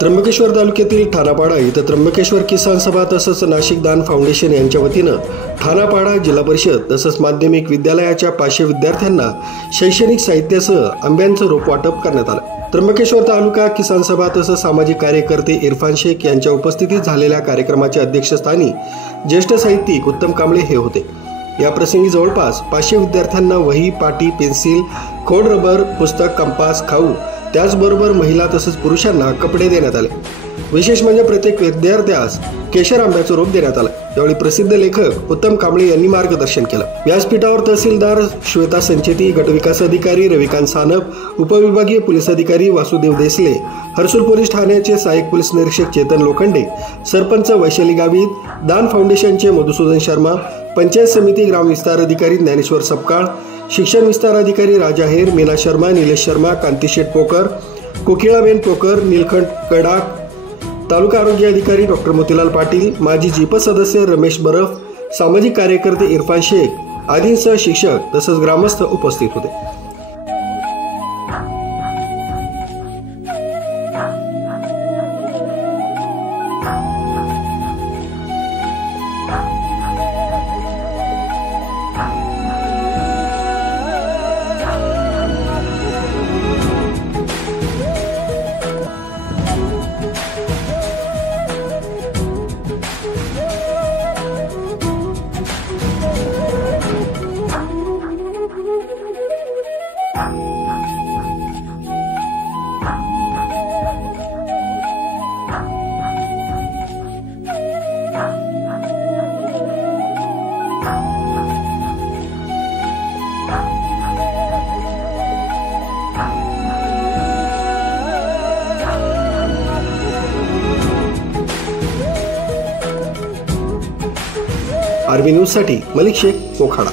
त्र्यंबकेश्वर तालुक्यातील ठाणापाडा इथं त्र्यंबकेश्वर किसान सभा तसंच नाशिक दान फाउंडेशन यांच्या वतीनं ठाणापाडा जिल्हा परिषद तसंच माध्यमिक विद्यालयाच्या 500 विद्यार्थ्यांना शैक्षणिक साहित्यासह आंब्यांचं रोप वाटप करण्यात आलं। त्र्यंबकेश्वर तालुका किसान सभा तसंच सामाजिक कार्यकर्ते इरफान शेख यांच्या उपस्थितीत झालेल्या कार्यक्रमाच्या अध्यक्षस्थानी ज्येष्ठ साहित्यिक उत्तम कांबळे हे होते। या प्रसंगी जवळपास 500 विद्यार्थ्यांना वही, पाटी, पेन्सिल, खोड रबर, पुस्तक, कंपास, खाऊ त्याचबरोबर महिला तसंच पुरुषांना कपडे देण्यात आले। विशेष म्हणजे प्रत्येक विद्यार्थ्यास केशर आंब्याचं रोप देण्यात आलं। यावेळी प्रसिद्ध लेखक उत्तम कांबळे यांनी मार्गदर्शन केलं। व्यासपीठावर तहसीलदार श्वेता संचेती, गटविकास अधिकारी रविकांत सानप, उपविभागीय पोलीस अधिकारी वासुदेव देसले, हर्सुल पोलीस ठाण्याचे सहाय्यक पोलीस निरीक्षक चेतन लोखंडे, सरपंच वैशाली गावित, दान फाउंडेशनचे मधुसूदन शर्मा, पंचायत समिती ग्राम विस्तार अधिकारी ज्ञानेश्वर सपकाळ, शिक्षण विस्तार अधिकारी राजा हेर, मीना शर्मा, निलेश शर्मा, कांतीशेठ पोकर, कोकिळाबेन पोकर, नीलकंठ कडाक, तालुका आरोग्य अधिकारी डॉक्टर मोतीलाल पाटील, माजी जीप सदस्य रमेश बरफ, सामाजिक कार्यकर्ते इरफान शेख आदींसह शिक्षक तसंच ग्रामस्थ उपस्थित होते। आरबी न्यूज साठी मलिक शेख, मोखाडा।